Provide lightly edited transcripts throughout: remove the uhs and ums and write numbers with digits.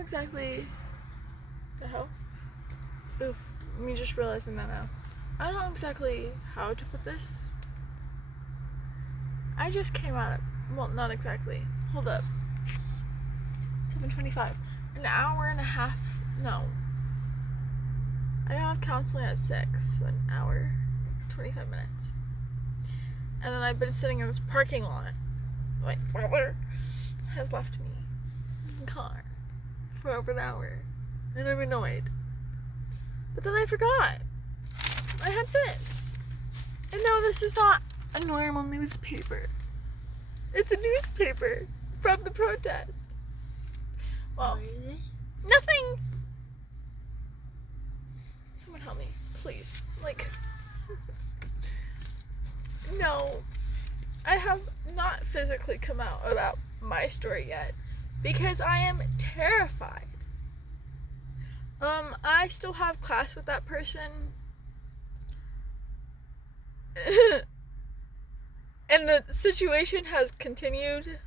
exactly... The hell? Oof, me just realizing that now. I don't know exactly how to put this. I just came out of... Well, not exactly. Hold up. 7:25. An hour and a half... No. I have counseling at 6, so an hour, 25 minutes. And then I've been sitting in this parking lot. My father has left me in the car for over an hour. And I'm annoyed. But then I forgot. I had this. And no, this is not a normal newspaper. It's a newspaper from the protest. Well, nothing. Someone help me, please. Like, no. I have not physically come out about my story yet because I am terrified. I still have class with that person. And the situation has continued.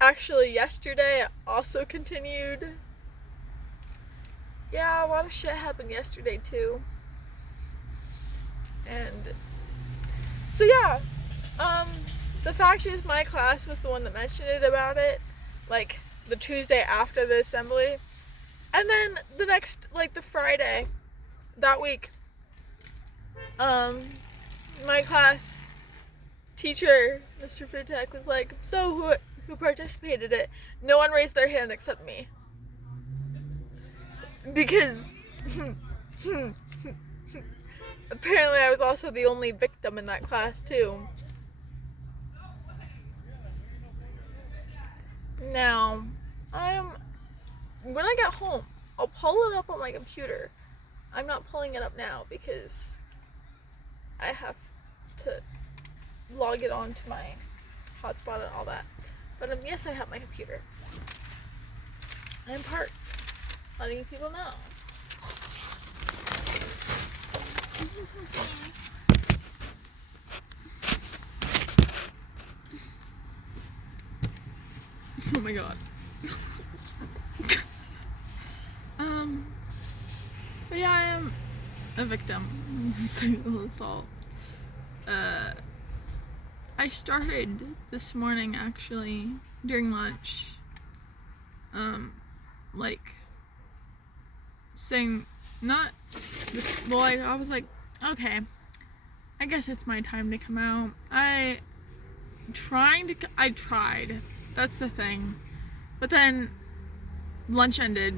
Actually, yesterday it also continued. Yeah, a lot of shit happened yesterday too. And so yeah, the fact is my class was the one that mentioned it about it, like the Tuesday after the assembly. And then the next, like the Friday that week, my class teacher, Mr. Futek, was like, so who participated in it? No one raised their hand except me. Because apparently I was also the only victim in that class too. Now, when I get home, I'll pull it up on my computer. I'm not pulling it up now because I have to log it on to my hotspot and all that. But yes, I have my computer. I'm part letting people know. Oh my god. But yeah, I am a victim of sexual assault. I started this morning actually during lunch, like saying not this. Well, I was like, okay, I guess it's my time to come out. I tried. That's the thing. But then lunch ended.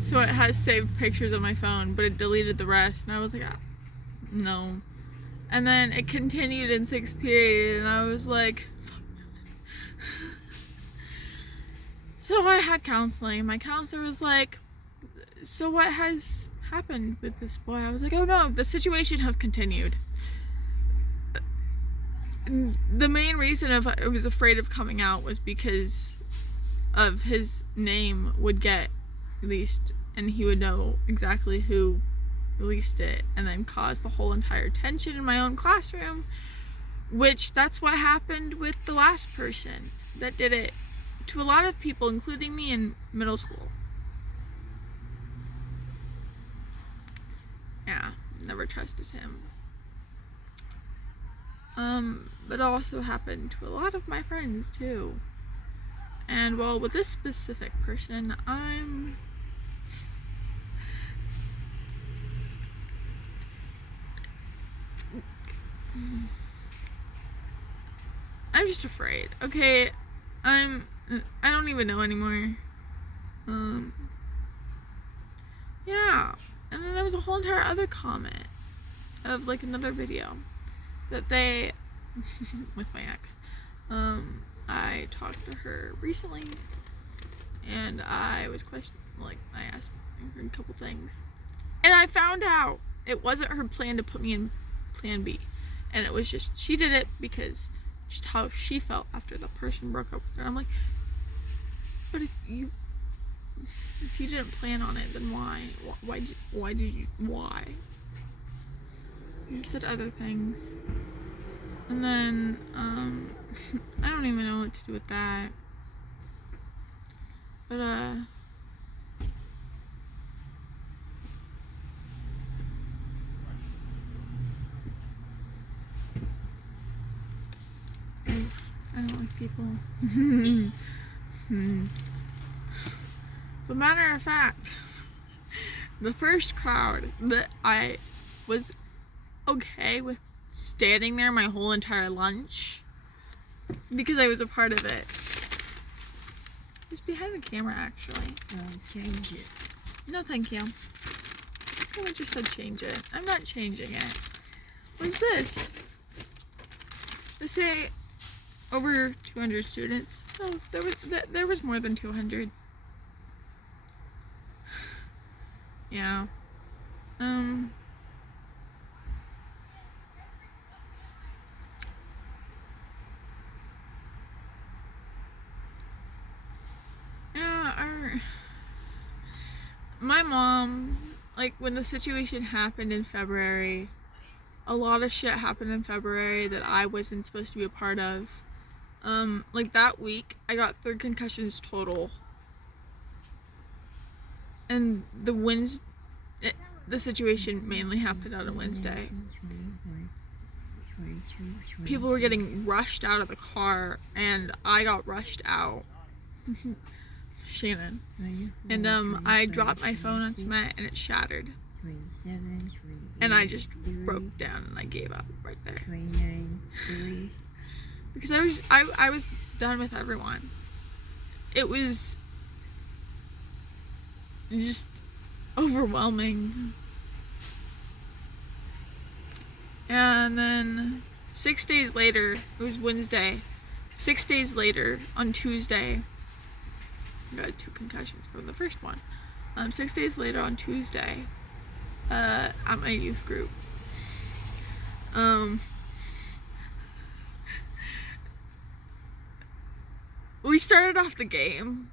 So it has saved pictures on my phone, but it deleted the rest. And I was like, no. And then it continued in 6th period, and I was like, so I had counseling. My counselor was like, so what has happened with this boy? I was like, oh no, the situation has continued. The main reason I was afraid of coming out was because of his name would get released and he would know exactly who released it and then cause the whole entire tension in my own classroom, which that's what happened with the last person that did it to a lot of people, including me in middle school. Yeah, never trusted him. But it also happened to a lot of my friends too. And well, with this specific person, I'm just afraid. Okay, I don't even know anymore. Yeah. And then there was a whole entire other comment of like another video that they with my ex. I talked to her recently and I was I asked her a couple things. And I found out it wasn't her plan to put me in plan B. And it was just, she did it because just how she felt after the person broke up with her. I'm like, but if you didn't plan on it, then why? Why? You said other things. And then, I don't even know what to do with that. But, I don't like people. But matter of fact, the first crowd that I was okay with standing there my whole entire lunch, because I was a part of it. It's behind the camera, actually. Change it. No, thank you. I just said change it. I'm not changing it. What's this? They say over 200 students. Oh, there was more than 200. Yeah. My mom, like, when the situation happened in February, a lot of shit happened in February that I wasn't supposed to be a part of. Like, that week, I got 3 concussions total. And the situation mainly happened on a Wednesday. People were getting rushed out of the car, and I got rushed out. Shannon. And I dropped my phone on cement and it shattered. And I just broke down and I gave up right there. Because I was done with everyone. It was just overwhelming. And then 6 days later, it was Wednesday. 6 days later, on Tuesday, I got 2 concussions from the first one. 6 days later on Tuesday, at my youth group, we started off the game,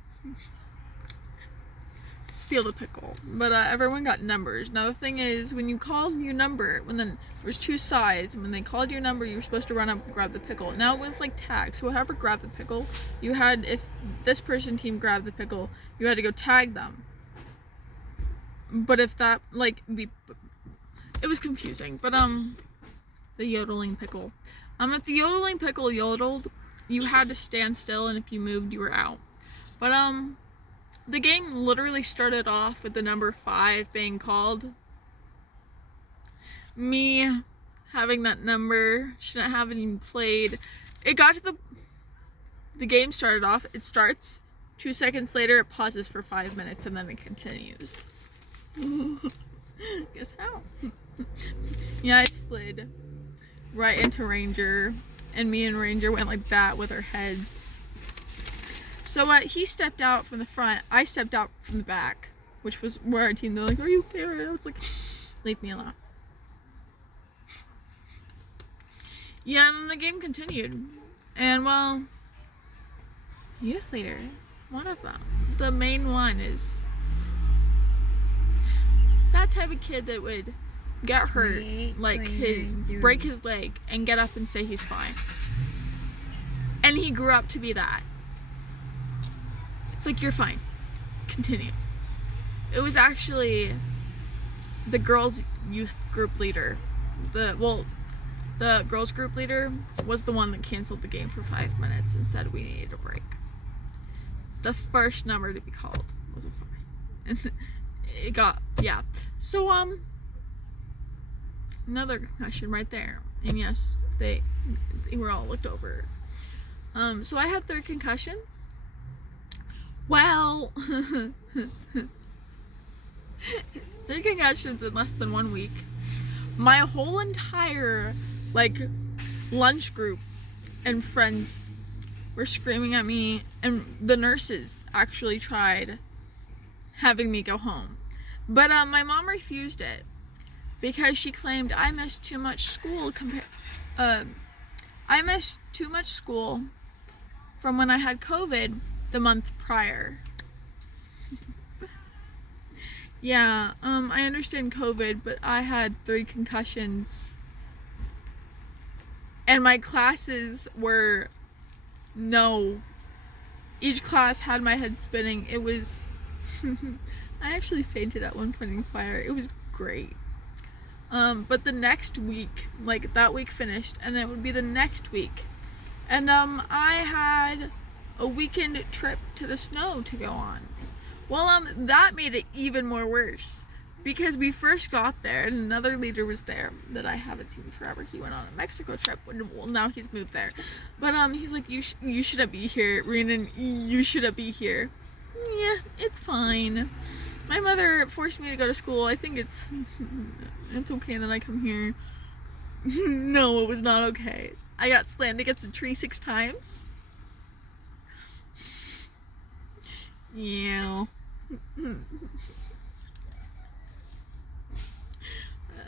steal the pickle, but everyone got numbers. Now the thing is, when you called your number, there was 2 sides, and when they called your number, you were supposed to run up and grab the pickle. Now it was like tag, so whoever grabbed the pickle, if this team grabbed the pickle, you had to go tag them. But if that, it was confusing, but the yodeling pickle. If the yodeling pickle yodeled, you had to stand still, and if you moved, you were out. But the game literally started off with the number 5 being called. Me having that number, shouldn't have even played. It got to the game started off, it starts, 2 seconds later it pauses for 5 minutes and then it continues. Guess how? Yeah, I slid right into Ranger, and me and Ranger went like that with our heads. So he stepped out from the front, I stepped out from the back, which was where our team, they're like, are you okay? I was like, leave me alone. Yeah, and then the game continued. And well, youth leader, one of them, the main one, is that type of kid that would get hurt, break his leg and get up and say he's fine. And he grew up to be that. It's like, you're fine. Continue. It was actually the girls' youth group leader. The girls' group leader was the one that canceled the game for 5 minutes and said we needed a break. The first number to be called was a 5. And it got, yeah. So, another concussion right there. And yes, they were all looked over. So I had 3 concussions. Well, 3 concussions in less than 1 week. My whole entire, lunch group and friends were screaming at me, and the nurses actually tried having me go home. But my mom refused it because she claimed I missed too much school I missed too much school from when I had COVID the month prior. Yeah, I understand COVID, but I had 3 concussions And my classes were, no, each class had my head spinning. It was, I actually fainted at one point in choir. It was great. But the next week, like that week finished, and then it would be the next week. And I had a weekend trip to the snow to go on. Well, that made it even more worse, because we first got there and another leader was there that I haven't seen forever. He went on a Mexico trip. Well, now he's moved there. But he's like, you shouldn't be here, Rhiannon. You shouldn't be here. Yeah, it's fine. My mother forced me to go to school. I think it's okay that I come here. No, it was not okay. I got slammed against a tree 6 times. Yeah.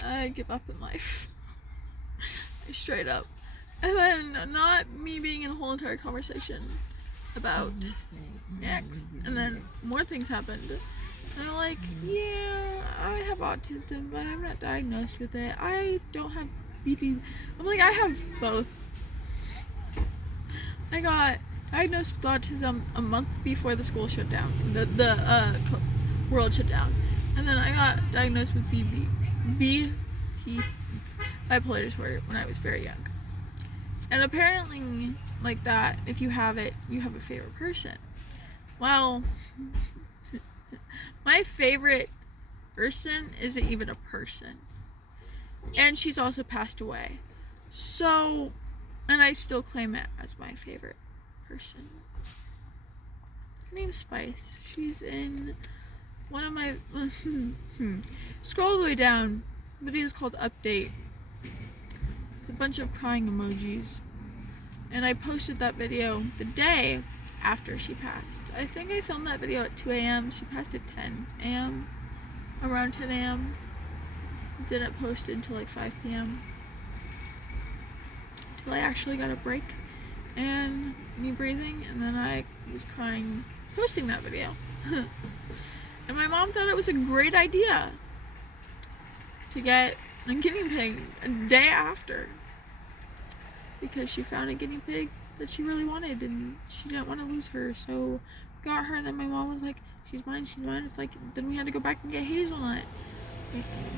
I give up in life. Straight up. And then not me being in a whole entire conversation about X. And then more things happened. And I'm like, yeah, I have autism, but I'm not diagnosed with it. I don't have BD. I'm like, I have both. I got diagnosed with autism a month before the school shut down. The world shut down. And then I got diagnosed with BP, bipolar disorder, when I was very young. And apparently, like that, if you have it, you have a favorite person. Well, my favorite person isn't even a person. And she's also passed away. So, and I still claim it as my favorite person. Her name's Spice. She's in one of my... Scroll all the way down. The video's called Update. It's a bunch of crying emojis. And I posted that video the day after she passed. I think I filmed that video at 2 a.m. She passed at 10 a.m. Around 10 a.m. Didn't post it until like 5 p.m. Till I actually got a break and me breathing, and then I was crying posting that video. And my mom thought it was a great idea to get a guinea pig a day after, because she found a guinea pig that she really wanted and she didn't want to lose her, so got her. And then my mom was like, she's mine. It's like, then we had to go back and get Hazelnut.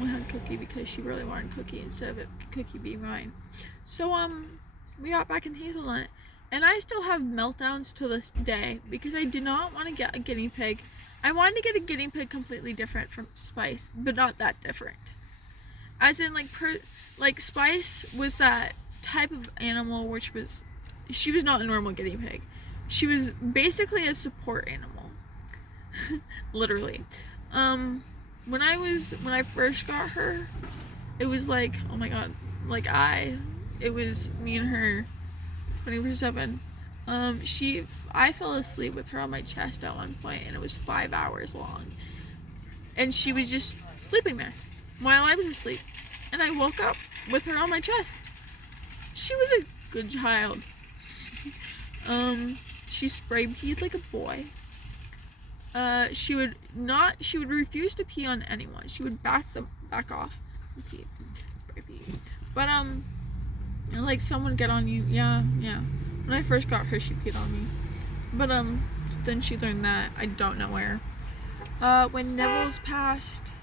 We had Cookie because she really wanted Cookie instead of Cookie being mine. So we got back in Hazelnut, and I still have meltdowns to this day because I did not want to get a guinea pig. I wanted to get a guinea pig completely different from Spice, but not that different. As in, like Spice was that type of animal which was, she was not a normal guinea pig. She was basically a support animal. Literally. When I first got her, it was like, oh my god, it was me and her 24/7. I fell asleep with her on my chest at one point, and it was 5 hours long. And she was just sleeping there while I was asleep. And I woke up with her on my chest. She was a good child. She spray peed like a boy. She would refuse to pee on anyone. She would back off and pee. Spray pee. But like someone get on you. Yeah. When I first got her, she peed on me. But then she learned that. I don't know where. When Nibbles passed,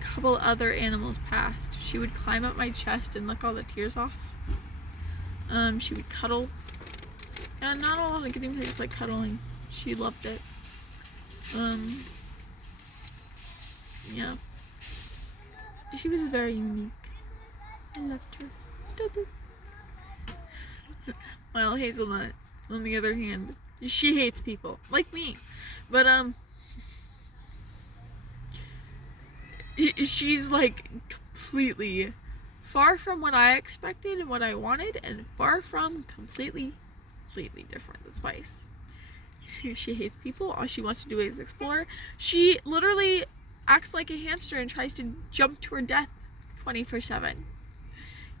a couple other animals passed. She would climb up my chest and lick all the tears off. She would cuddle. And not a lot of guinea pigs like cuddling. She loved it. Yeah. She was very unique. I loved her. Still do. While Hazelnut, on the other hand, she hates people. Like me. But, she's like completely far from what I expected and what I wanted, and far from completely different than Spice. She hates people. All she wants to do is explore. She literally acts like a hamster and tries to jump to her death 24/7.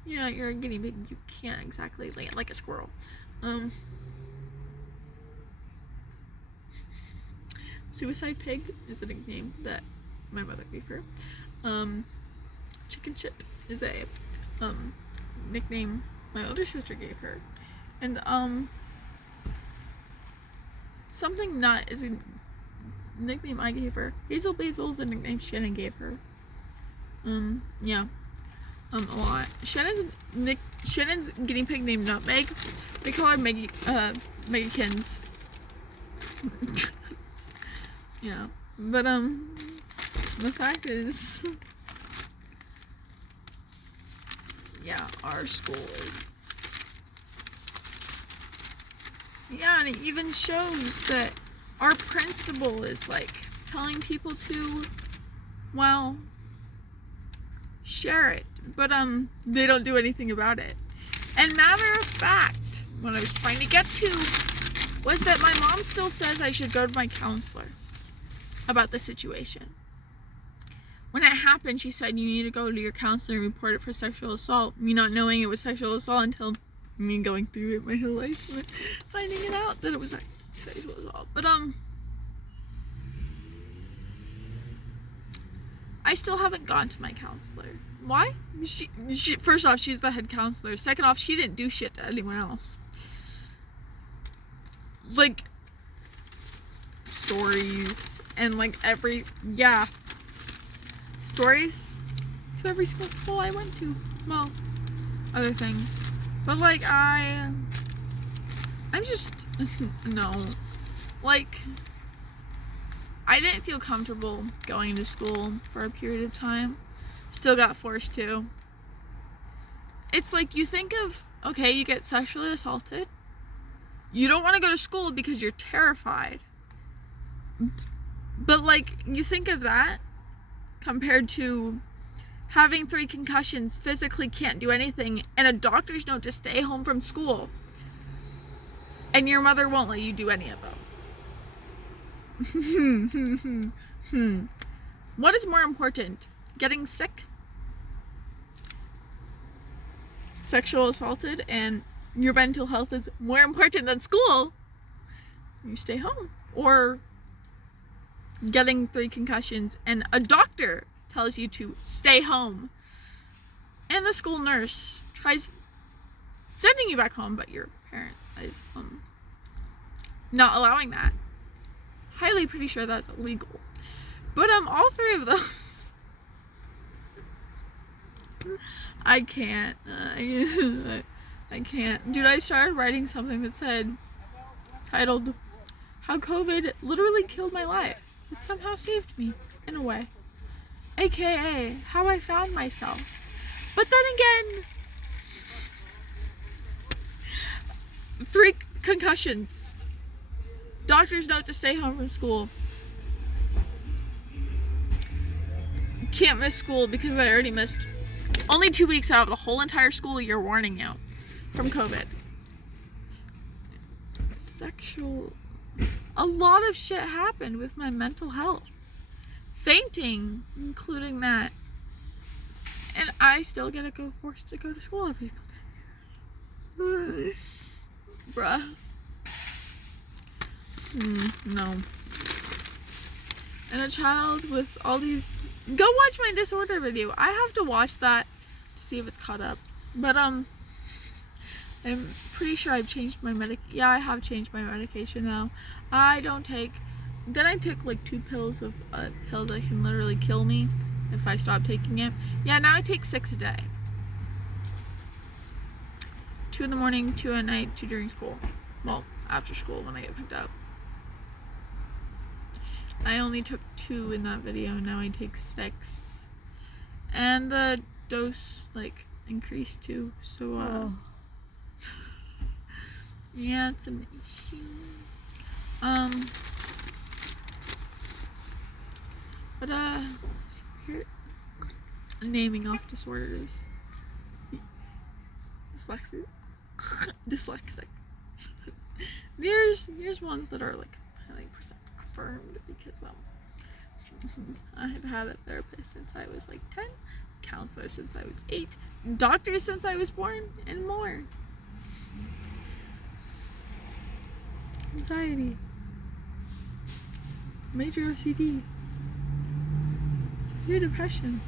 Yeah, you're a guinea pig. You can't exactly land like a squirrel. Suicide Pig is a nickname that my mother gave her. Chicken Shit is a nickname My older sister gave her. And, something nut is a nickname I gave her. Hazel Basil is the nickname Shannon gave her. Yeah. A lot. Shannon's guinea pig named Nutmeg. We call her Megakins. Yeah. But, the fact is, yeah, our school is, yeah, and it even shows that our principal is, like, telling people to, well, share it, but, they don't do anything about it. And matter of fact, what I was trying to get to was that my mom still says I should go to my counselor about the situation. When it happened, she said, you need to go to your counselor and report it for sexual assault. Me not knowing it was sexual assault until me going through it my whole life and finding it out that it was sexual assault. But, I still haven't gone to my counselor. Why? She first off, she's the head counselor. Second off, she didn't do shit to anyone else. Like, stories and, like, stories to every single school I went to. Well, other things. But, like, I'm just, no. Like, I didn't feel comfortable going to school for a period of time. Still got forced to. It's like, you think of, okay, you get sexually assaulted. You don't want to go to school because you're terrified. But, like, you think of that compared to having 3 concussions, physically can't do anything, and a doctor's note to stay home from school, and your mother won't let you do any of them. What is more important? Getting sick, sexual assaulted, and your mental health is more important than school? You stay home. Or getting 3 concussions and a doctor tells you to stay home, and the school nurse tries sending you back home, but your parent is not allowing that. Highly pretty sure that's illegal. But all 3 of those, I can't. I can't. Dude, I started writing something that said, titled, "How COVID literally killed my life. It somehow saved me, in a way." AKA, how I found myself. But then again, 3 concussions. Doctor's note to stay home from school. Can't miss school because I already missed only 2 weeks out of the whole entire school year warning you from COVID. A lot of shit happened with my mental health. Fainting, including that. And I still get forced to go to school every single day. Bruh. No. And a child with all these... Go watch my disorder video. I have to watch that to see if it's caught up. But, I'm pretty sure I've changed my Yeah, I have changed my medication now. I don't take... Then I took, like, 2 pills of a pill that can literally kill me if I stop taking it. Yeah, now I take 6 a day. 2 in the morning, 2 at night, 2 during school. Well, after school when I get picked up. I only took 2 in that video, now I take 6. And the dose, like, increased too, so, yeah, it's an issue. But, so here, naming off disorders. Dyslexic. There's ones that are, like, highly confirmed because, I've had a therapist since I was, like, 10, counselor since I was 8, doctor since I was born, and more. Anxiety. Major OCD. Severe depression.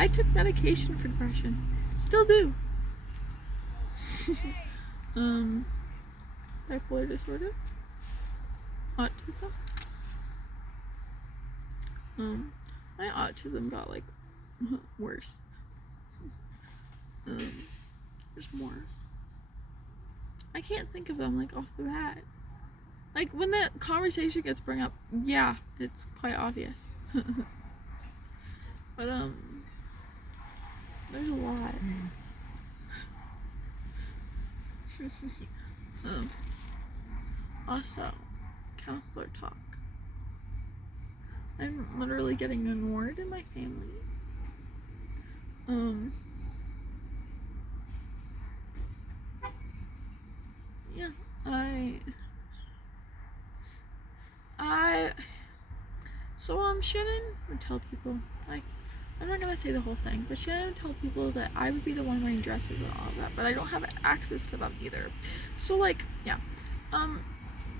I took medication for depression. Still do. Bipolar disorder, autism. My autism got like worse. There's more. I can't think of them like off the bat. Like when the conversation gets brought up, yeah, it's quite obvious. But there's a lot. Also, counselor talk. I'm literally getting ignored in my family. Yeah, so Shannon would tell people, like, I'm not gonna say the whole thing, but Shannon would tell people that I would be the one wearing dresses and all of that, but I don't have access to them either. So like, yeah,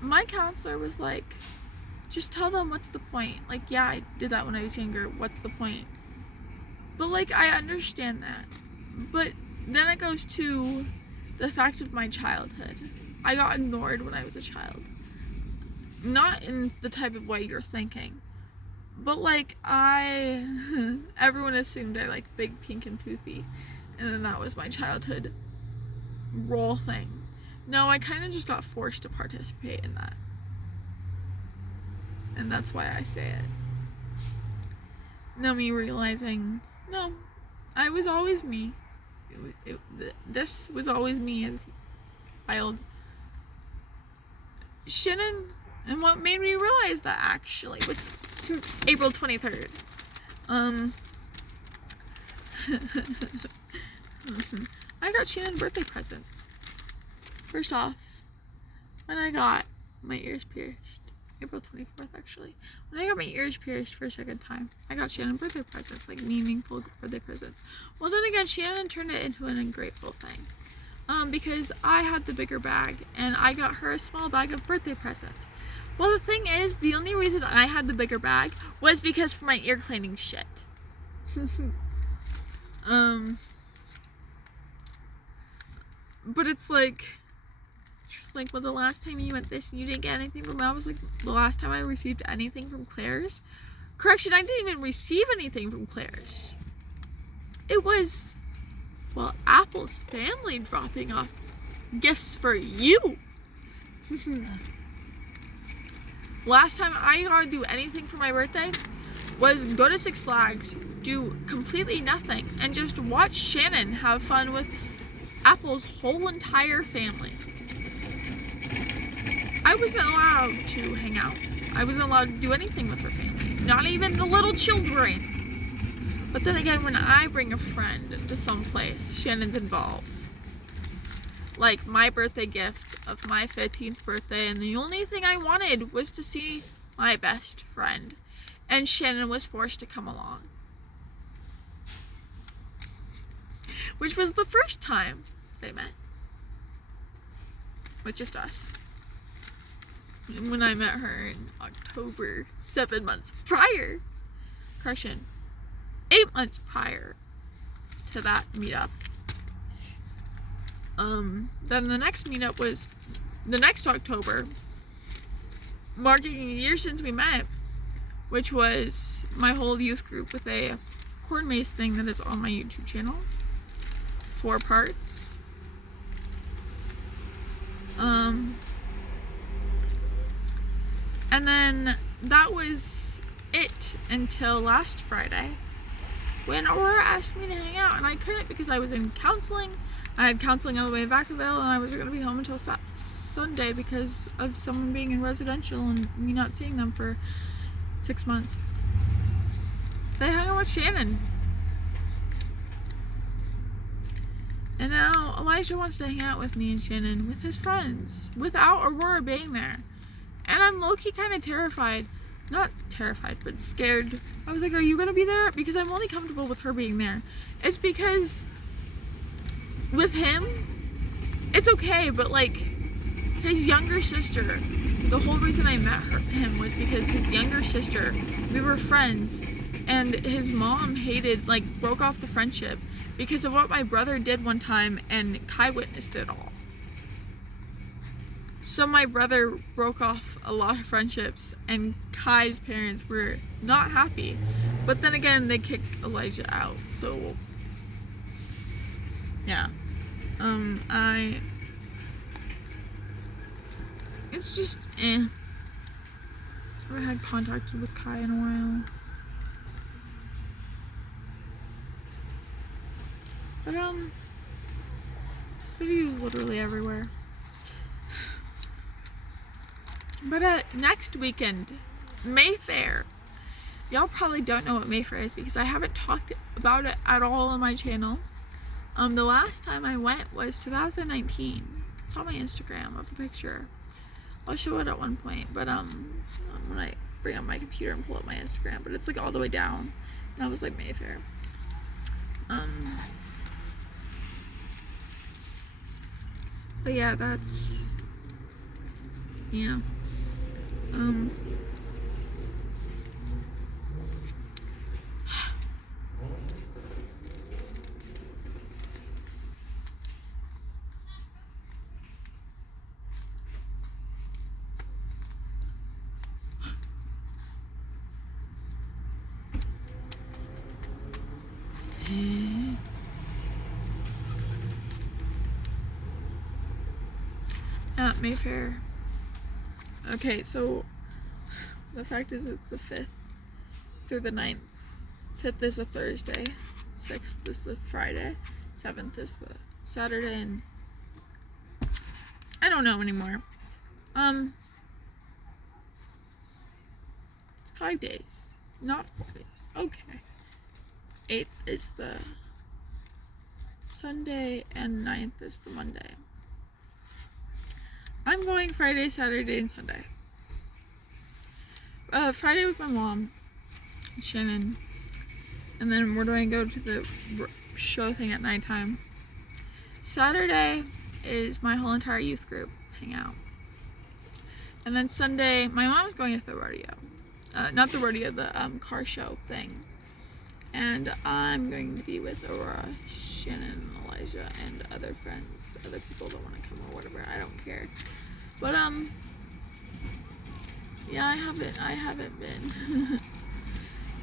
my counselor was like, just tell them what's the point. Like, yeah, I did that when I was younger. What's the point? But like, I understand that. But then it goes to the fact of my childhood. I got ignored when I was a child. Not in the type of way you're thinking. But like, everyone assumed I like big, pink, and poofy. And then that was my childhood role thing. No, I kind of just got forced to participate in that. And that's why I say it. No, me realizing, no, I was always me. This was always me as a child. Shannon, and what made me realize that actually was April 23rd. I got Shannon birthday presents. First off, when I got my ears pierced, April 24th actually, when I got my ears pierced for a second time, I got Shannon birthday presents, like meaningful birthday presents. Well, then again, Shannon turned it into an ungrateful thing. Because I had the bigger bag and I got her a small bag of birthday presents. Well, the thing is, the only reason I had the bigger bag was because for my ear cleaning shit. But it's like, she's like, well, the last time you went this and you didn't get anything from me. I was like, the last time I received anything from Claire's? Correction, I didn't even receive anything from Claire's. It was, well, Apple's family dropping off gifts for you. Last time I got to do anything for my birthday was go to Six Flags, do completely nothing, and just watch Shannon have fun with Apple's whole entire family. I wasn't allowed to hang out. I wasn't allowed to do anything with her family. Not even the little children. But then again, when I bring a friend to some place, Shannon's involved. Like my birthday gift of my 15th birthday, and the only thing I wanted was to see my best friend. And Shannon was forced to come along. Which was the first time they met. With just us. And when I met her in October, 7 months prior, correction, 8 months prior to that meetup. Then the next meetup was the next October, marking a year since we met, which was my whole youth group with a corn maze thing that is on my YouTube channel. 4 parts. And then that was it until last Friday when Aurora asked me to hang out, and I couldn't because I was in counseling. I had counseling all the way in Vacaville, and I wasn't going to be home until Sunday because of someone being in residential and me not seeing them for 6 months. They hung out with Shannon. And now Elijah wants to hang out with me and Shannon with his friends without Aurora being there. And I'm low-key kind of terrified. Not terrified, but scared. I was like, are you going to be there? Because I'm only comfortable with her being there. It's because with him, it's okay, but like his younger sister, the whole reason I met him was because his younger sister, we were friends, and his mom broke off the friendship because of what my brother did one time, and Kai witnessed it all. So my brother broke off a lot of friendships, and Kai's parents were not happy. But then again, they kicked Elijah out, so yeah. It's just I haven't had contact with Kai in a while. But this video is literally everywhere. But next weekend, Mayfair. Y'all probably don't know what Mayfair is because I haven't talked about it at all on my channel. The last time I went was 2019. It's on my Instagram of the picture. I'll show it at one point, but when I bring up my computer and pull up my Instagram, but it's like all the way down, and I was like Mayfair. But yeah, that's yeah. At Mayfair. Okay, so the fact is it's the 5th through the 9th. 5th is a Thursday, 6th is the Friday, 7th is the Saturday, and I don't know anymore. It's 5 days, not 4 days. Okay. 8th is the Sunday and 9th is the Monday. I'm going Friday, Saturday, and Sunday. Friday with my mom, Shannon, and then we're going to go to the show thing at nighttime. Saturday is my whole entire youth group hangout. And then Sunday, my mom's going to the rodeo. Not the rodeo, the car show thing. And I'm going to be with Aurora, Shannon, Elijah, and other friends, other people that want to come or whatever. I don't care. But yeah, I haven't been.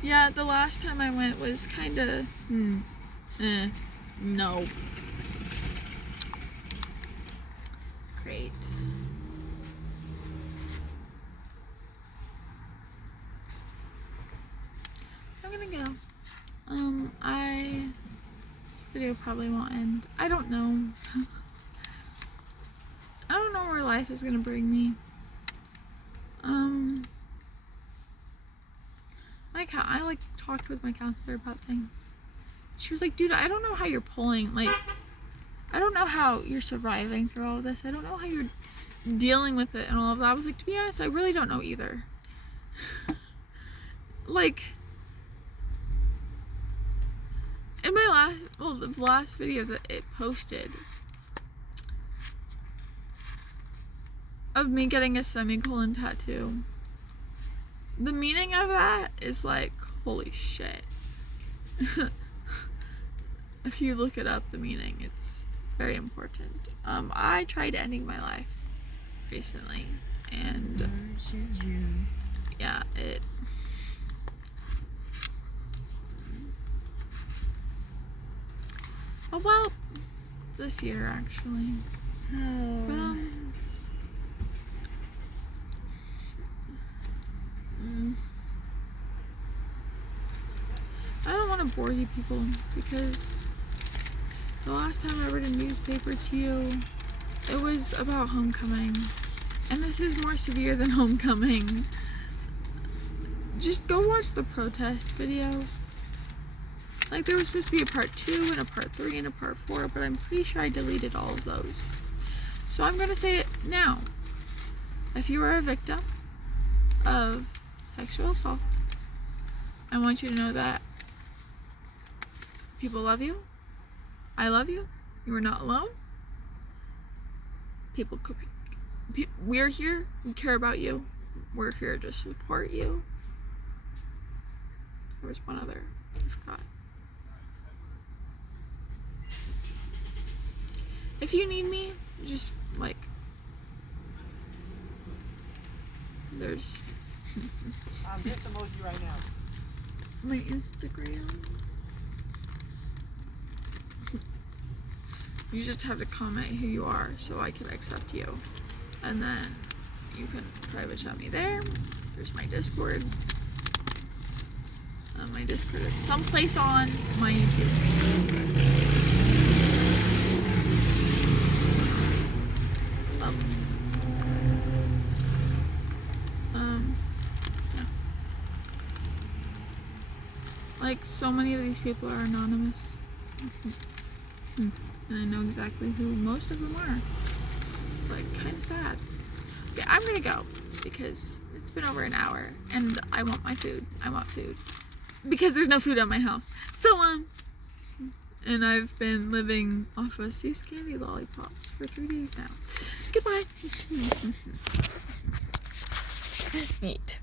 Yeah, the last time I went was kind of no. Great. I'm gonna go. This video probably won't end. I don't know. I don't know where life is gonna bring me. I talked with my counselor about things. She was like, dude, I don't know how you're pulling, like, I don't know how you're surviving through all of this. I don't know how you're dealing with it and all of that. I was like, to be honest, I really don't know either. Like, in my the last video that it posted of me getting a semicolon tattoo, the meaning of that is like, holy shit. If you look it up, the meaning, it's very important. I tried ending my life recently, and yeah, well, this year actually. But I don't want to bore you people, because the last time I read a newspaper to you, it was about homecoming, and this is more severe than homecoming. Just go watch the protest video. Like, there was supposed to be a part 2 and a part 3 and a part 4, but I'm pretty sure I deleted all of those. So I'm gonna say it now. If you are a victim of sexual assault, I want you to know that people love you. I love you. You are not alone. We're here. We care about you. We're here to support you. There was one other. I forgot. If you need me, just like, there's I'm getting emoji right now. my Instagram. You just have to comment who you are so I can accept you. And then you can private chat me there. There's my Discord. My Discord is someplace on my YouTube. Yeah. Like, so many of these people are anonymous. And I know exactly who most of them are. It's like kind of sad. Okay, I'm gonna go because it's been over an hour and I want my food. I want food. Because there's no food at my house. So, and I've been living off of sea candy lollipops for 3 days now. Goodbye. Eat.